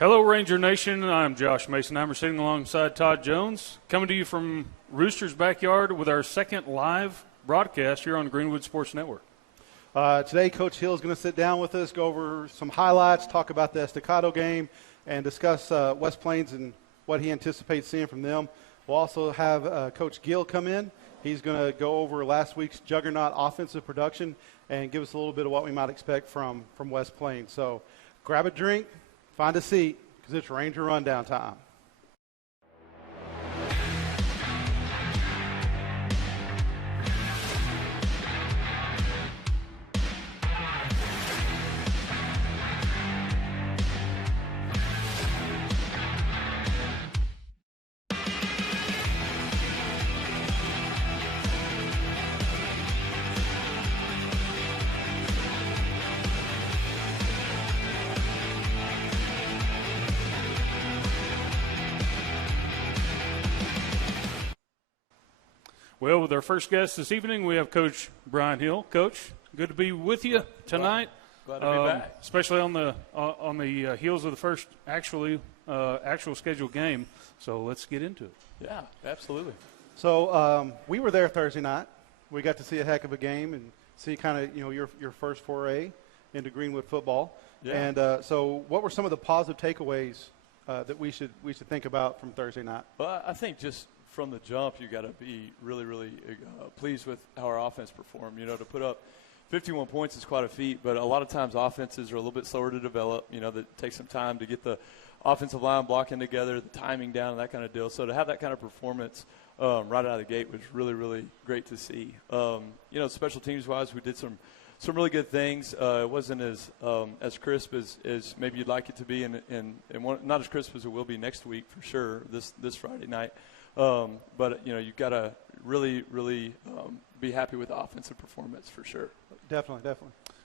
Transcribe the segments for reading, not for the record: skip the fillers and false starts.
Hello, Ranger Nation. I'm Josh Mason. I'm sitting alongside Todd Jones, coming to you from Rooster's backyard with our second live broadcast here on Greenwood Sports Network. Today, Coach Hill is going to sit down with us, go over some highlights, talk about the Estacado game, and discuss West Plains and what he anticipates seeing from them. We'll also have Coach Gill come in. He's going to go over last week's juggernaut offensive production and give us a little bit of what we might expect from West Plains. So grab a drink, find a seat, because it's Ranger Rundown time. Well, with our first guest this evening, we have Coach Brian Hill. Coach, good to be with you tonight. Glad to be back. Especially on the heels of the first actual scheduled game. So let's get into it. Yeah, absolutely. So we were there Thursday night. We got to see a heck of a game and see kind of your first foray into Greenwood football. Yeah. And so what were some of the positive takeaways that we should think about from Thursday night? Well, I think just from the jump, you got to be really, really pleased with how our offense performed. To put up 51 points is quite a feat, but a lot of times offenses are a little bit slower to develop. That takes some time to get the offensive line blocking together, the timing down, and that kind of deal. So to have that kind of performance right out of the gate was really, really great to see. Special teams-wise, we did some really good things. It wasn't as crisp as maybe you'd like it to be, and not as crisp as it will be next week for sure, this Friday night. But you've got to really, really be happy with the offensive performance for sure. Definitely.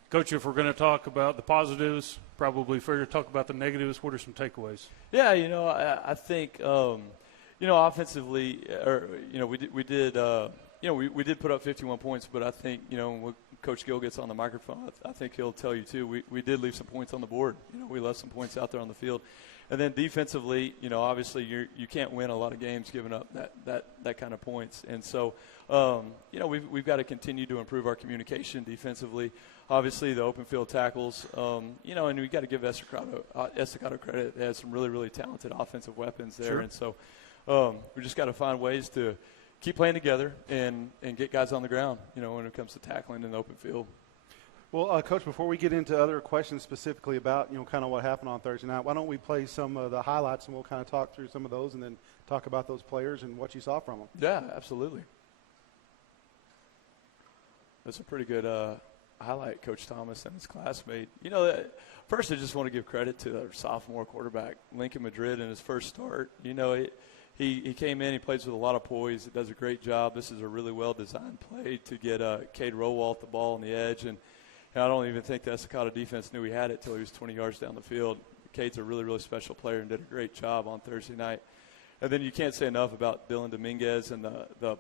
Coach, if we're going to talk about the positives, probably fair to talk about the negatives. What are some takeaways? Yeah, I think offensively, we did put up 51 points, but I think when Coach Gill gets on the microphone, I think he'll tell you too. We did leave some points on the board. We left some points out there on the field. And then defensively, obviously you can't win a lot of games giving up that kind of points. And so, we've got to continue to improve our communication defensively. Obviously, the open field tackles, and we've got to give Estacado credit. They had some really, really talented offensive weapons there. Sure. And so we just got to find ways to keep playing together and get guys on the ground, when it comes to tackling in the open field. Well, Coach, before we get into other questions specifically about, kind of what happened on Thursday night, why don't we play some of the highlights and we'll kind of talk through some of those and then talk about those players and what you saw from them. Yeah, absolutely. That's a pretty good highlight, Coach Thomas and his classmate. First I just want to give credit to their sophomore quarterback, Lincoln Madrid, in his first start. He came in, he plays with a lot of poise, he does a great job. This is a really well-designed play to get Cade Rowalt the ball on the edge, and I don't even think the Estacado defense knew he had it until he was 20 yards down the field. Cade's a really, really special player and did a great job on Thursday night. And then you can't say enough about Dylan Dominguez and the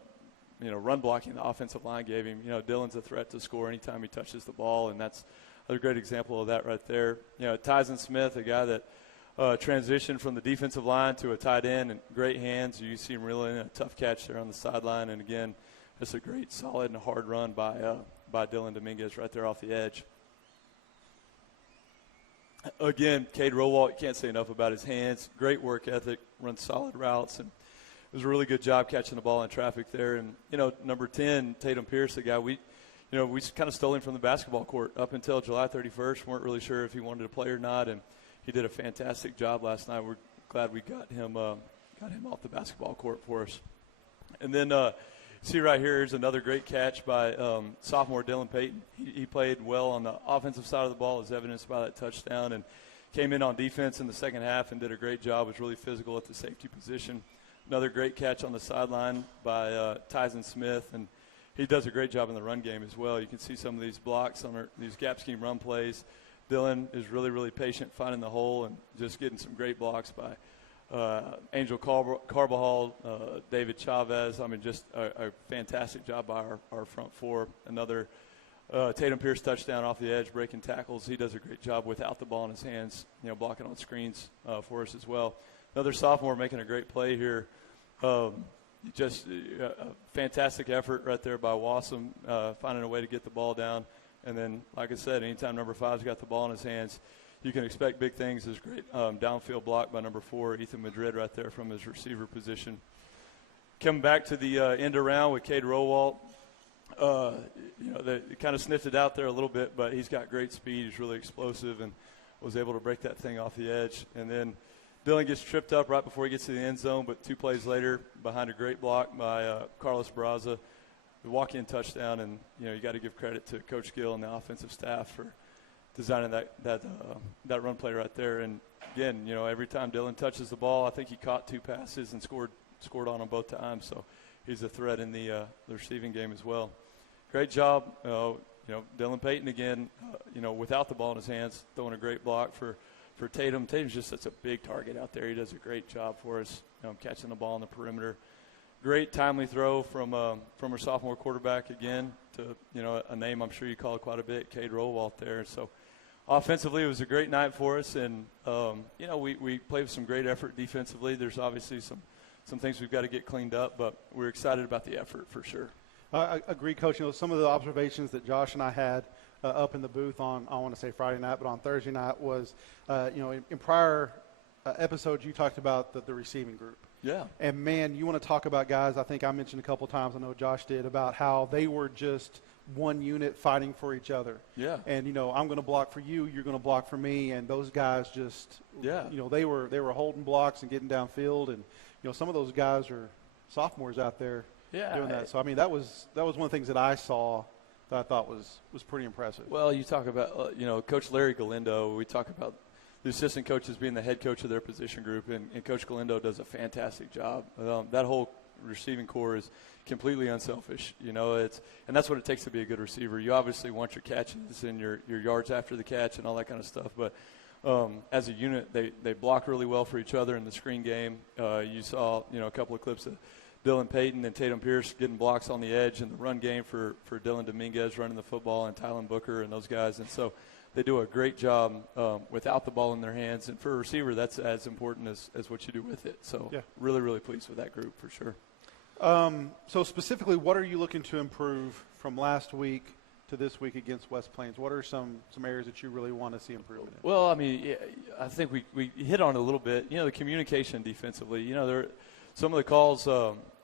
run blocking the offensive line gave him. Dylan's a threat to score anytime he touches the ball, and that's a great example of that right there. Tyson Smith, a guy that transitioned from the defensive line to a tight end, and great hands. You see him reeling in a tough catch there on the sideline, and again, just a great, solid, and hard run by Dylan Dominguez right there off the edge. Again, Cade Rowalt, you can't say enough about his hands. Great work ethic, runs solid routes, and it was a really good job catching the ball in traffic there. And, number 10, Tatum Pierce, the guy, we kind of stole him from the basketball court up until July 31st. Weren't really sure if he wanted to play or not, and he did a fantastic job last night. We're glad we got him off the basketball court for us. And then see right here is another great catch by sophomore Dylan Payton. He played well on the offensive side of the ball, as evidenced by that touchdown, and came in on defense in the second half and did a great job. Was really physical at the safety position. Another great catch on the sideline by Tyson Smith, and he does a great job in the run game as well. You can see some of these blocks on these gap scheme run plays. Dylan is really, really patient finding the hole and just getting some great blocks by Angel Carbajal, David Chavez. I mean, just a fantastic job by our front four. Another Tatum Pierce touchdown off the edge, breaking tackles. He does a great job without the ball in his hands, blocking on screens for us as well. Another sophomore making a great play here. Just a fantastic effort right there by Wassam, finding a way to get the ball down. And then, like I said, anytime number 5's got the ball in his hands, you can expect big things. There's great downfield block by number 4, Ethan Madrid, right there from his receiver position. Coming back to the end around with Cade Rowalt. They kind of sniffed it out there a little bit, but he's got great speed. He's really explosive and was able to break that thing off the edge. And then Dylan gets tripped up right before he gets to the end zone, but 2 plays later, behind a great block by Carlos Barraza, the walk-in touchdown. And, you got to give credit to Coach Gill and the offensive staff for designing that run play right there. And, again, every time Dylan touches the ball, I think he caught 2 passes and scored on them both times. So he's a threat in the receiving game as well. Great job, Dylan Payton again, without the ball in his hands, throwing a great block for Tatum. Tatum's just such a big target out there. He does a great job for us, catching the ball on the perimeter. Great timely throw from our sophomore quarterback again to, a name I'm sure you call quite a bit, Cade Rowalt there. So offensively, it was a great night for us, and, we played with some great effort defensively. There's obviously some things we've got to get cleaned up, but we're excited about the effort for sure. I agree, Coach. Some of the observations that Josh and I had up in the booth on, I want to say Friday night, but on Thursday night was, in prior episodes you talked about the receiving group. Yeah. And, man, you want to talk about guys, I think I mentioned a couple of times, I know Josh did, about how they were just one unit fighting for each other. Yeah. And, I'm going to block for you, you're going to block for me, and those guys just, they were holding blocks and getting downfield, and, some of those guys are sophomores out there doing that. So, I mean, that was one of the things that I saw that I thought was pretty impressive. Well, you talk about, Coach Larry Galindo. We talk about the assistant coaches being the head coach of their position group, and Coach Galindo does a fantastic job. That whole receiving core is completely unselfish. And that's what it takes to be a good receiver. You obviously want your catches and your yards after the catch and all that kind of stuff, but as a unit, they block really well for each other in the screen game. You saw, a couple of clips of Dylan Payton and Tatum Pierce getting blocks on the edge in the run game for Dylan Dominguez running the football, and Tylen Booker and those guys. And so they do a great job without the ball in their hands. And for a receiver, that's as important as what you do with it. So really, really pleased with that group for sure. So specifically, what are you looking to improve from last week to this week against West Plains? What are some areas that you really want to see improvement in? Well, I mean, I think we hit on it a little bit. The communication defensively. Some of the calls,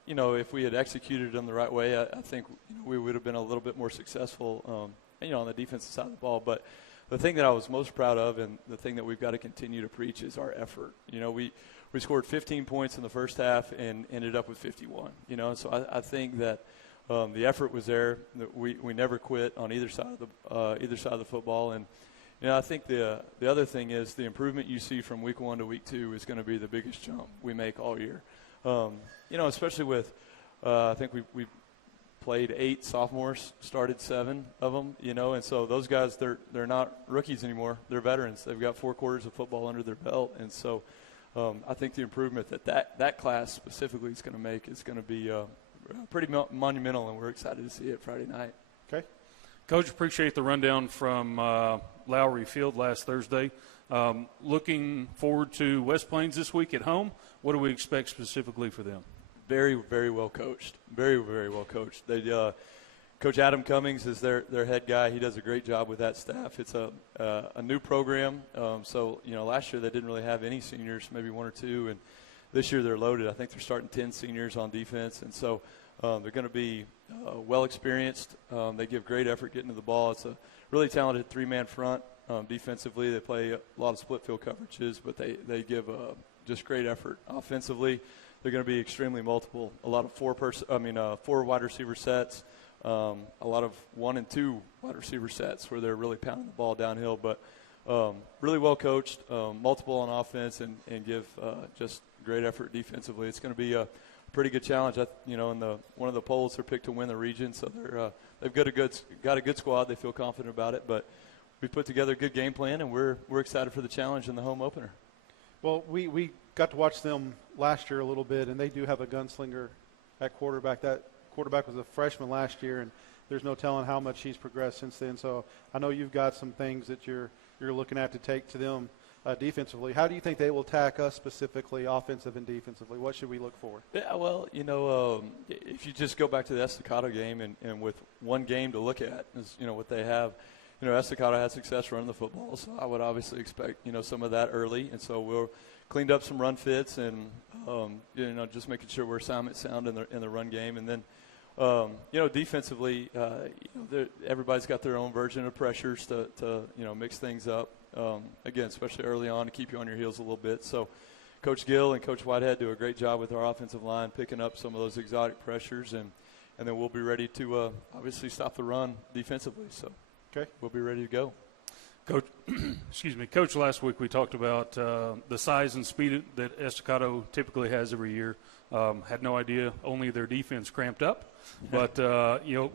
if we had executed them the right way, I think we would have been a little bit more successful, on the defensive side of the ball. But the thing that I was most proud of, and the thing that we've got to continue to preach, is our effort. We scored 15 points in the first half and ended up with 51. So I think that the effort was there. That we never quit on either side of the football. And I think the other thing is the improvement you see from week 1 to week 2 is going to be the biggest jump we make all year. Especially with, I think we played 8 sophomores, started 7 of them, and so those guys, they're not rookies anymore. They're veterans. They've got 4 quarters of football under their belt. And so I think the improvement that class specifically is going to make is going to be pretty monumental, and we're excited to see it Friday night. Okay. Coach, appreciate the rundown from Lowry Field last Thursday. Looking forward to West Plains this week at home. What do we expect specifically for them? Very, very well coached. Very, very well coached. Coach Adam Cummings is their head guy. He does a great job with that staff. It's a new program. So, last year they didn't really have any seniors, maybe 1 or 2. And this year they're loaded. I think they're starting 10 seniors on defense. And so they're going to be well experienced. They give great effort getting to the ball. It's a really talented 3-man front. Defensively, they play a lot of split field coverages, but they give just great effort. Offensively, they're going to be extremely multiple. A lot of 4 wide receiver sets, a lot of 1 and 2 wide receiver sets where they're really pounding the ball downhill. But really well coached, multiple on offense, and give just great effort defensively. It's going to be a pretty good challenge. In one of the polls, they're picked to win the region, so they've got a good squad. They feel confident about it, but we put together a good game plan, and we're excited for the challenge in the home opener. Well, we got to watch them last year a little bit, and they do have a gunslinger at quarterback. That quarterback was a freshman last year, and there's no telling how much he's progressed since then. So I know you've got some things that you're looking at to take to them defensively. How do you think they will attack us specifically, offensive and defensively? What should we look for? Yeah, well, if you just go back to the Estacado game and with one game to look at is, what they have. Estacado had success running the football, so I would obviously expect, some of that early. And so we'll cleaned up some run fits and, just making sure we're assignment sound in the run game. And then, defensively, everybody's got their own version of pressures to mix things up. Again, especially early on to keep you on your heels a little bit. So Coach Gill and Coach Whitehead do a great job with our offensive line picking up some of those exotic pressures, and then we'll be ready to obviously stop the run defensively. So we'll be ready to go. Coach, Coach, last week we talked about the size and speed that Estacado typically has every year. Had no idea, only their defense cramped up. But,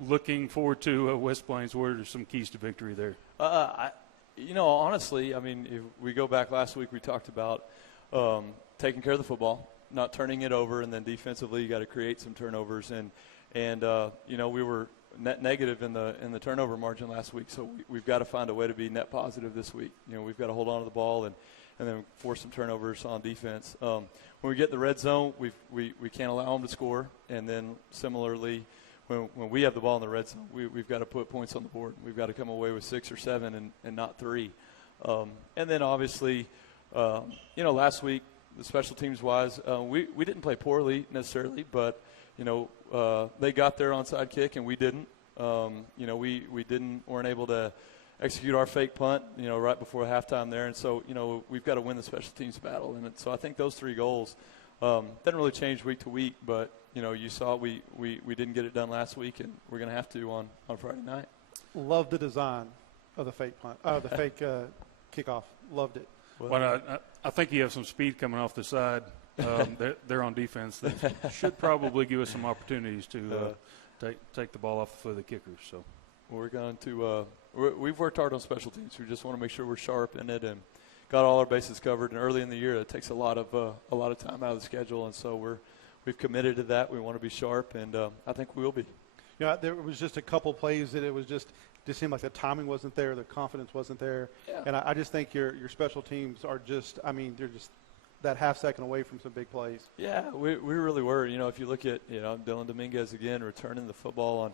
looking forward to West Plains, what are some keys to victory there? Honestly, if we go back last week, we talked about taking care of the football, not turning it over, and then defensively you got to create some turnovers. And we were net negative in the turnover margin last week, so we've got to find a way to be net positive this week. We've got to hold on to the ball and then force some turnovers on defense. When we get in the red zone, we can't allow them to score, and then similarly, when we have the ball in the red zone, we've got to put points on the board. We've got to come away with 6 or 7 and not 3. And then obviously, last week, the special teams wise, we didn't play poorly necessarily, but they got their onside kick and we didn't. We weren't able to execute our fake punt, right before halftime there. And so, we've got to win the special teams battle. And so I think those 3 goals doesn't really change week to week, but you saw we didn't get it done last week, and we're going to have to on Friday night. Love the design of the fake punt, the fake kickoff. Loved it. Well, I think you have some speed coming off the side. They're on defense. They should probably give us some opportunities to take the ball off for the kickers. So we're going to we've worked hard on special teams. We just want to make sure we're sharp in it and got all our bases covered. And early in the year, it takes a lot of time out of the schedule, and so we've committed to that. We want to be sharp, and I think we will be. There was just a couple plays that it was just seemed like the timing wasn't there, the confidence wasn't there. Yeah. And I just think your special teams are just, they're just that half second away from some big plays. Yeah, we really were. If you look at, Dylan Dominguez again returning the football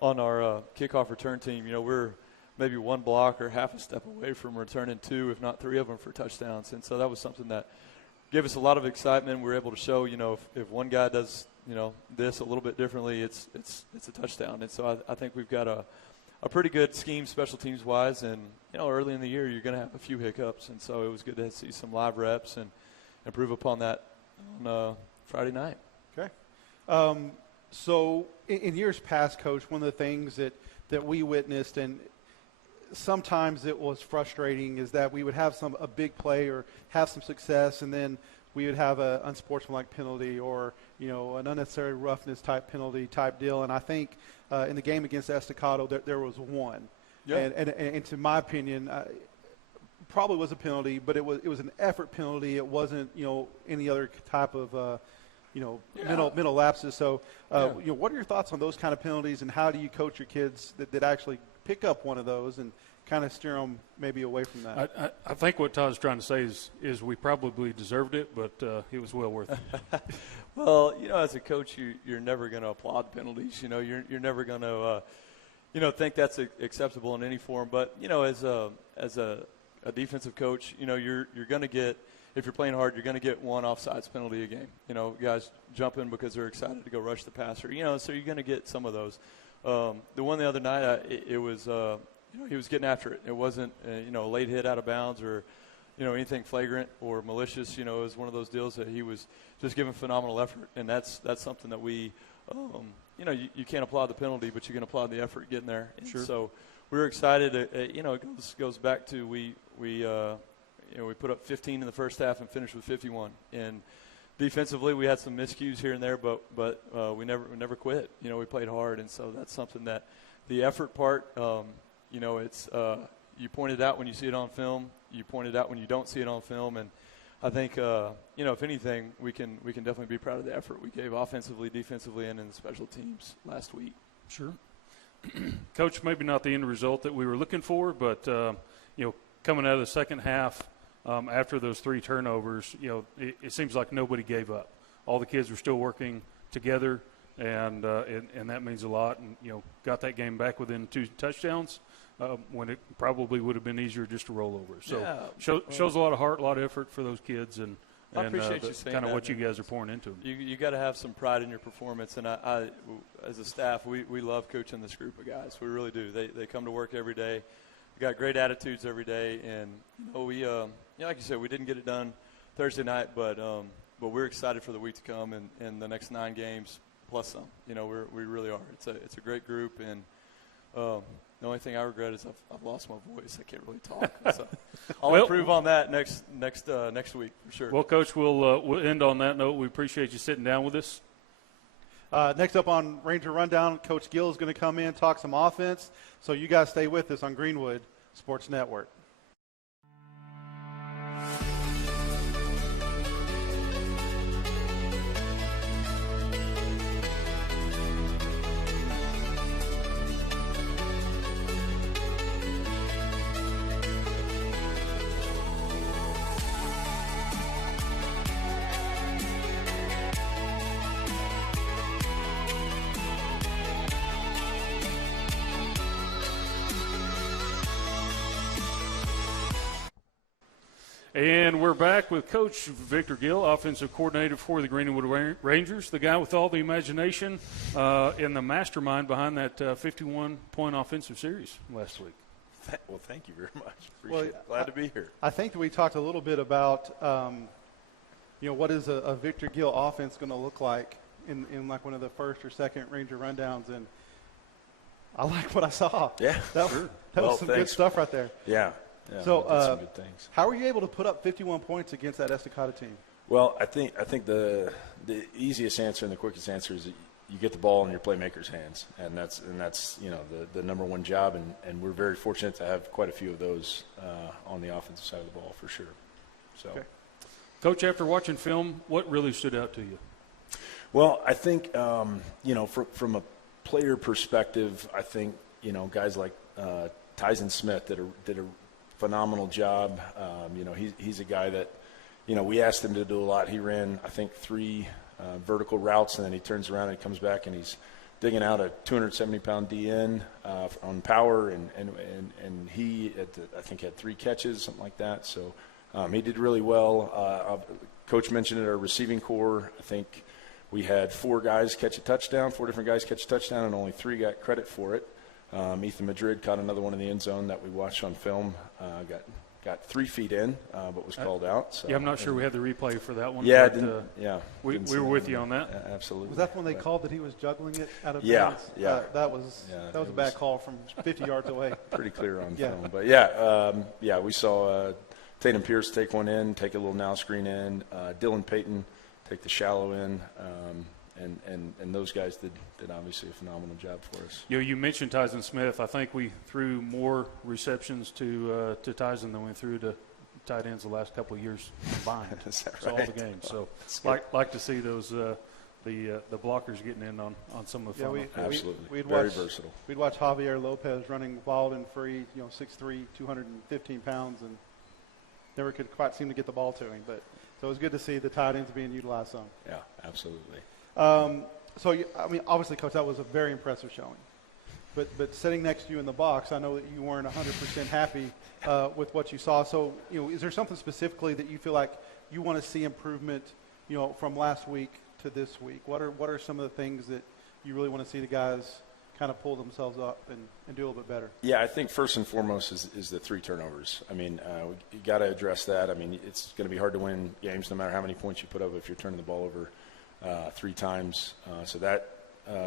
on our kickoff return team, we're maybe one block or half a step away from returning 2, if not 3 of them for touchdowns. And so that was something that gave us a lot of excitement. We were able to show, if one guy does, this a little bit differently, it's a touchdown. And so I think we've got a pretty good scheme special teams wise. And, early in the year, you're going to have a few hiccups. And so it was good to see some live reps and improve upon that on Friday night. Okay. So in years past, Coach, one of the things that we witnessed, and sometimes it was frustrating, is that we would have a big play or have some success, and then we would have an unsportsmanlike penalty or an unnecessary roughness type penalty type deal. And I think in the game against Estacado there was one. Yeah. And to my opinion, probably was a penalty, but it was an effort penalty. It wasn't any other type of mental lapses. So what are your thoughts on those kind of penalties, and how do you coach your kids that actually pick up one of those and kind of steer them maybe away from that? I think what Todd's trying to say is we probably deserved it, but it was well worth it. Well, as a coach, you're never going to applaud penalties. You're never going to think that's acceptable in any form. But as a defensive coach, you're going to get, if you're playing hard, you're going to get one offsides penalty a game. Guys jumping because they're excited to go rush the passer. So you're going to get some of those. The one the other night, it was he was getting after it. It wasn't a late hit out of bounds or anything flagrant or malicious. It was one of those deals that he was just giving phenomenal effort, and that's something that we you can't applaud the penalty, but you can applaud the effort getting there. And sure. So we were excited. It goes back to we put up 15 in the first half and finished with 51. And defensively, we had some miscues here and there, but we never quit. We played hard, and so that's something that the effort part. It's you point it out when you see it on film. You point it out when you don't see it on film, and I think if anything, we can definitely be proud of the effort we gave offensively, defensively, and in the special teams last week. Sure. Coach, maybe not the end result that we were looking for, but coming out of the second half after those 3 turnovers, it seems like nobody gave up. All the kids were still working together, and that means a lot. And got that game back within 2 touchdowns when it probably would have been easier just to roll over. So shows a lot of heart, a lot of effort for those kids, and I appreciate you saying kind of that, what you man. guys are pouring into them. You got to have some pride in your performance, and I as a staff, we love coaching this group of guys. We really do. They come to work every day. We got great attitudes every day, and we like you said, we didn't get it done Thursday night, but we're excited for the week to come and the next 9 games plus some. We really are. It's a great group, and the only thing I regret is I've lost my voice. I can't really talk. So I'll improve on that next week for sure. Well, Coach, we'll end on that note. We appreciate you sitting down with us. Next up on Ranger Rundown, Coach Gill is going to come in, talk some offense. So you guys stay with us on Greenwood Sports Network. And we're back with Coach Victor Gill, offensive coordinator for the Greenwood Rangers, the guy with all the imagination and the mastermind behind that 51-point offensive series last week. Well, thank you very much. Appreciate it. Glad to be here. I think that we talked a little bit about, what is a Victor Gill offense going to look like in like one of the first or second Ranger rundowns, and I like what I saw. Yeah, that sure. was some good stuff right there. Yeah. So, we did some good things. How were you able to put up 51 points against that Estacado team? Well, I think the easiest answer and the quickest answer is that you get the ball in your playmakers' hands, and that's the number one job, and we're very fortunate to have quite a few of those on the offensive side of the ball for sure. So, okay. Coach, after watching film, what really stood out to you? Well, I think from a player perspective, I think guys like Tyson Smith did a phenomenal job. He's a guy that, we asked him to do a lot. He ran, I think, 3 vertical routes, and then he turns around and he comes back and he's digging out a 270-pound DN on power, and he, I think, had 3 catches, something like that. So he did really well. Coach mentioned it, our receiving core, I think we had 4 guys catch a touchdown, 4 different guys catch a touchdown, and only 3 got credit for it. Ethan Madrid caught another one in the end zone that we watched on film. Got 3 feet in, but was called out. So, I'm not sure we had the replay for that one. Yeah, but, we were with you on that. Yeah, absolutely. Was that when they called that he was juggling it out of bounds? Yeah. That was a bad call from 50 yards away. Pretty clear on film. But, we saw Tatum Pierce take one in, take a little now screen in. Dylan Payton take the shallow in. And those guys did obviously a phenomenal job for us. You mentioned Tyson Smith. I think we threw more receptions to Tyson than we threw to tight ends the last couple of years combined. Is that so right? all the games. So like to see those the blockers getting in on some of the fun. Absolutely. Very versatile. We'd watch Javier Lopez running wild and free, 6'3", 215 pounds, and never could quite seem to get the ball to him. But so it was good to see the tight ends being utilized some. Yeah, absolutely. Obviously, Coach, that was a very impressive showing. But sitting next to you in the box, I know that you weren't 100% happy with what you saw. So, is there something specifically that you feel like you want to see improvement, from last week to this week? What are some of the things that you really want to see the guys kind of pull themselves up and do a little bit better? Yeah, I think first and foremost is the 3 turnovers. You got to address that. It's going to be hard to win games no matter how many points you put up if you're turning the ball over 3 times. So that,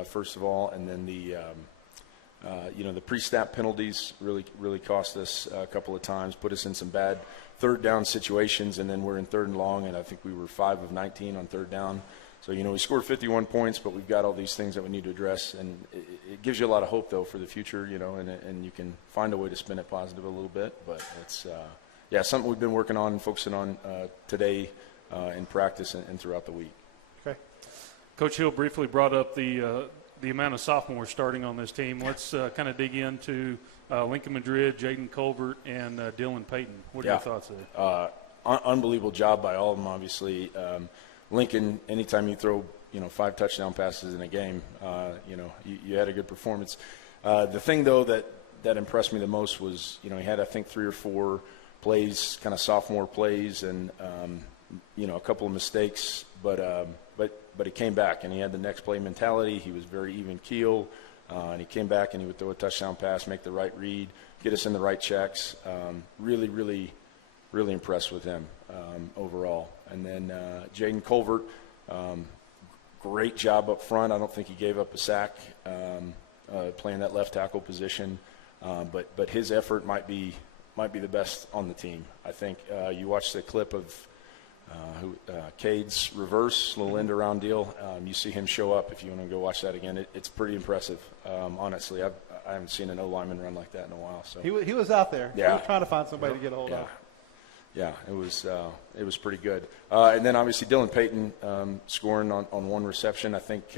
first of all, and then the pre-snap penalties really cost us a couple of times, put us in some bad third down situations, and then we're in 3rd and long, and I think we were 5 of 19 on 3rd down. So, we scored 51 points, but we've got all these things that we need to address, and it gives you a lot of hope, though, for the future, and you can find a way to spin it positive a little bit. But it's, something we've been working on and focusing on today in practice and throughout the week. Okay. Coach Hill briefly brought up the the amount of sophomores starting on this team. Let's kind of dig into Lincoln Madrid, Jaden Colbert, and Dylan Payton. What are your thoughts there? Unbelievable job by all of them, obviously. Lincoln, anytime you throw 5 touchdown passes in a game, you had a good performance. The thing, though, that impressed me the most was, he had, I think, 3 or 4 plays, kind of sophomore plays, and a couple of mistakes, but he came back and he had the next play mentality. He was very even keel, and he came back and he would throw a touchdown pass, make the right read, get us in the right checks. Really, really, really impressed with him overall. And then Jaden Colbert, great job up front. I don't think he gave up a sack playing that left tackle position, but his effort might be the best on the team. I think you watch the clip of Cade's reverse, little end around deal. You see him show up. If you want to go watch that again, it's pretty impressive. Honestly, I haven't seen an O-lineman run like that in a while. So he was out there. Yeah. He was trying to find somebody to get a hold of. Yeah, it was pretty good. And then obviously Dylan Payton scoring on 1 reception. I think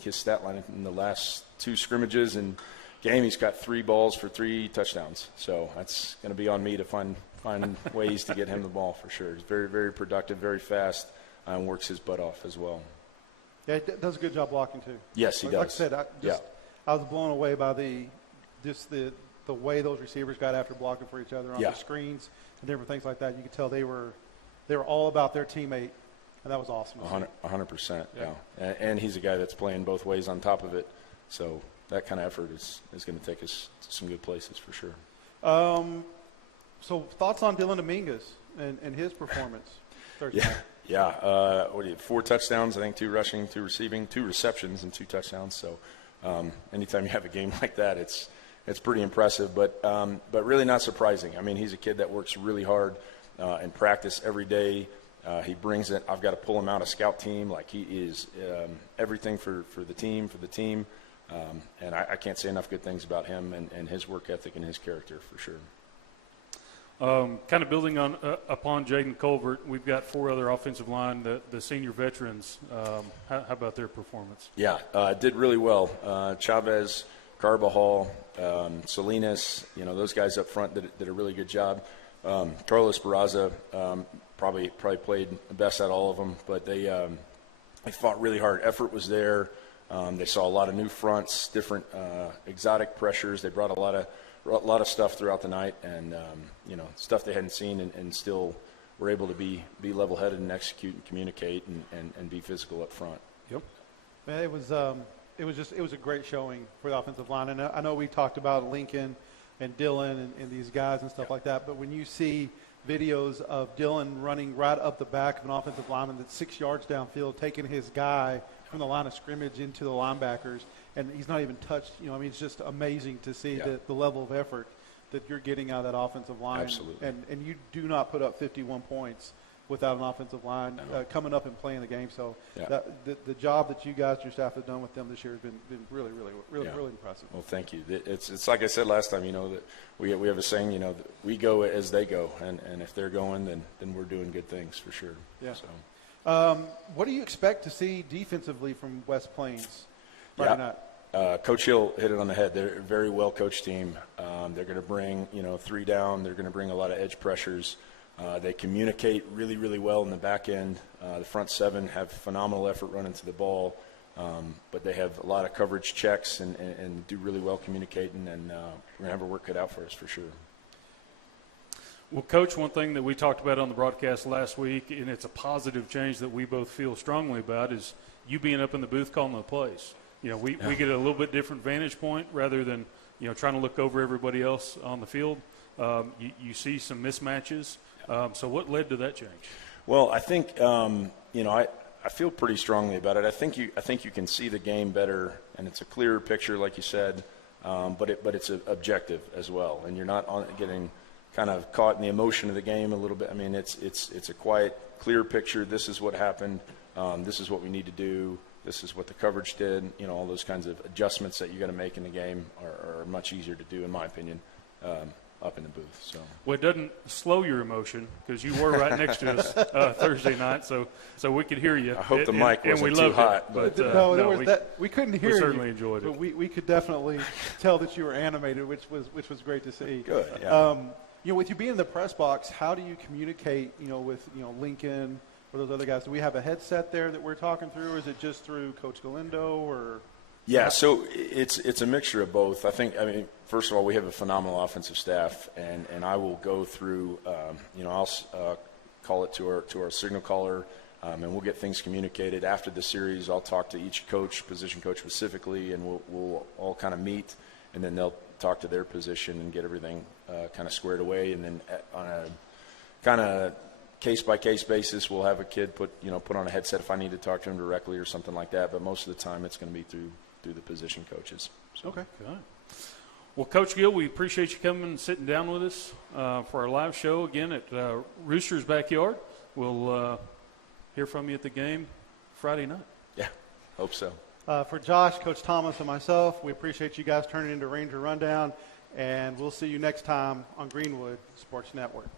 his stat line in the last 2 scrimmages and game, he's got 3 balls for 3 touchdowns. So that's going to be on me to find ways to get him the ball for sure. He's very, very productive, very fast, and works his butt off as well. Yeah, he does a good job blocking too. Yes, he does. Like I said, I was blown away by the way those receivers got after blocking for each other on the screens and different things like that. You could tell they were all about their teammate, and that was awesome. 100%. Yeah. And he's a guy that's playing both ways on top of it. So that kind of effort is going to take us to some good places for sure. So thoughts on Dylan Dominguez and his performance? Yeah. 4 touchdowns, I think, 2 rushing, 2 receiving, 2 receptions, and 2 touchdowns. So anytime you have a game like that, it's pretty impressive, but really not surprising. I mean, he's a kid that works really hard in practice every day. He brings it. I've got to pull him out of scout team. Like, he is everything for the team, and I can't say enough good things about him and his work ethic and his character for sure. Kind of building upon Jaden Colbert, we've got 4 other offensive line, the senior veterans. How about their performance? Yeah, did really well. Chavez, Carbajal, Salinas, those guys up front did a really good job. Carlos Barraza probably played the best out of all of them, but they fought really hard. Effort was there. They saw a lot of new fronts, different exotic pressures. They brought a lot of stuff throughout the night, and stuff they hadn't seen, and still were able to be level-headed and execute and communicate and be physical up front. Yep. Man, it was a great showing for the offensive line. And I know we talked about Lincoln and Dylan and these guys and stuff like that, but when you see videos of Dylan running right up the back of an offensive lineman that's 6 yards downfield, taking his guy from the line of scrimmage into the linebackers, and he's not even touched. It's just amazing to see the level of effort that you're getting out of that offensive line. Absolutely. And you do not put up 51 points without an offensive line coming up and playing the game. So the job that you guys and your staff have done with them this year has been really, really, really, really impressive. Well, thank you. It's like I said last time, that we have a saying, that we go as they go, and if they're going, then we're doing good things for sure. Yeah. So. What do you expect to see defensively from West Plains Friday night? Coach Hill hit it on the head. They're a very well-coached team. They're going to bring, 3 down. They're going to bring a lot of edge pressures. They communicate really, really well in the back end. The front 7 have phenomenal effort running to the ball, but they have a lot of coverage checks and do really well communicating, and we're going to have our work cut out for us for sure. Well, Coach, one thing that we talked about on the broadcast last week, and it's a positive change that we both feel strongly about, is you being up in the booth calling the plays. We get a little bit different vantage point rather than, trying to look over everybody else on the field. You see some mismatches. So what led to that change? Well, I think, I feel pretty strongly about it. I think you can see the game better, and it's a clearer picture, like you said, but it's objective as well, and you're not getting kind of caught in the emotion of the game a little bit. I mean, it's a quiet, clear picture. This is what happened. This is what we need to do. This is what the coverage did. All those kinds of adjustments that you got to make in the game are much easier to do, in my opinion. up in the booth. So Well, it doesn't slow your emotion because you were right next to us Thursday night, so we could hear you. I hope the mic and wasn't we too loved hot, it, but, no, no, we couldn't hear you. we certainly enjoyed but it. we could definitely tell that you were animated, which was great to see. good. Yeah. With you being in the press box, how do you communicate, with Lincoln or those other guys? Do we have a headset there that we're talking through, or is it just through Coach Galindo or? Yeah, so it's a mixture of both. I mean, first of all, we have a phenomenal offensive staff, and I will go through, I'll call it to our signal caller, and we'll get things communicated. After the series, I'll talk to each coach, position coach specifically, and we'll all kind of meet, and then they'll talk to their position and get everything kind of squared away. And then on a kind of case-by-case basis, we'll have a kid put on a headset if I need to talk to him directly or something like that. But most of the time, it's going to be through the position coaches. So. Okay. Good. Well, Coach Gill, we appreciate you coming and sitting down with us for our live show again at Rooster's Backyard. We'll hear from you at the game Friday night. Yeah, hope so. For Josh, Coach Thomas, and myself, we appreciate you guys turning into Ranger Rundown, and we'll see you next time on Greenwood Sports Network.